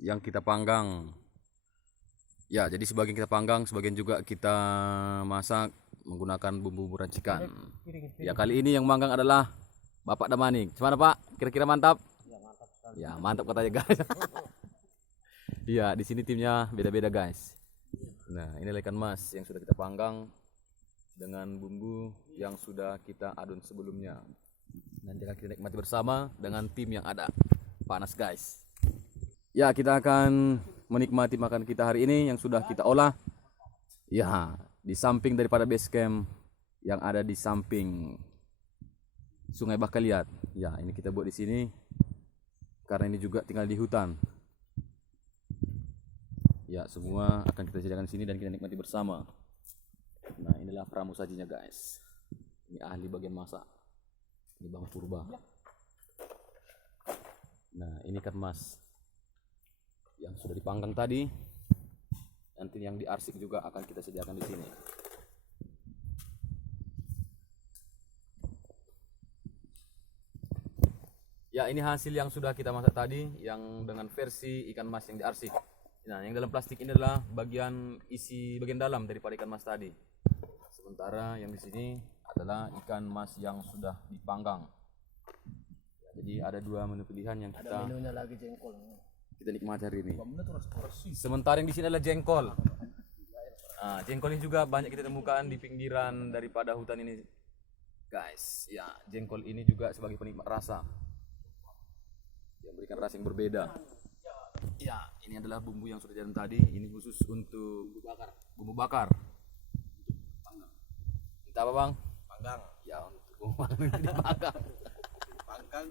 yang kita panggang. Ya, jadi sebagian kita panggang, sebagian juga kita masak menggunakan bumbu racikan. Ya, kali ini yang manggang adalah Bapak Damanik. Gimana Pak? Kira-kira mantap? Ya, mantap katanya guys. Iya, di sini timnya beda-beda guys. Nah, ini ikan mas yang sudah kita panggang dengan bumbu yang sudah kita adun sebelumnya. Nanti akan kita nikmati bersama dengan tim yang ada. Panas guys. Ya, kita akan menikmati makan kita hari ini yang sudah kita olah. Ya, di samping daripada base camp yang ada di samping Sungai Bakaliat. Ya, ini kita buat di sini karena ini juga tinggal di hutan. Ya, semua akan kita sediakan di sini dan kita nikmati bersama. Nah, inilah pramusajinya guys. Ini ahli bagian masak. Ini Bang Purba. Nah, ini ikan mas yang sudah dipanggang tadi. Nanti yang diarsik juga akan kita sediakan di sini. Ya, ini hasil yang sudah kita masak tadi, yang dengan versi ikan mas yang diarsik. Nah, yang dalam plastik ini adalah bagian bagian dalam daripada ikan mas tadi. Sementara yang di sini adalah ikan mas yang sudah dipanggang. Jadi ada dua menu pilihan yang kita lagi jengkol. Kita nikmati hari ini. Sementara yang di sini adalah jengkol. Nah, jengkol ini juga banyak kita temukan di pinggiran daripada hutan ini, guys. Ya, jengkol ini juga sebagai penikmat rasa, yang memberikan rasa yang berbeda. Ya, ini adalah bumbu yang sudah jalan tadi. Ini khusus untuk bumbu bakar. Minta apa bang? Panggang. Ya, untuk bumbu bakar ini dipanggang. Panggang.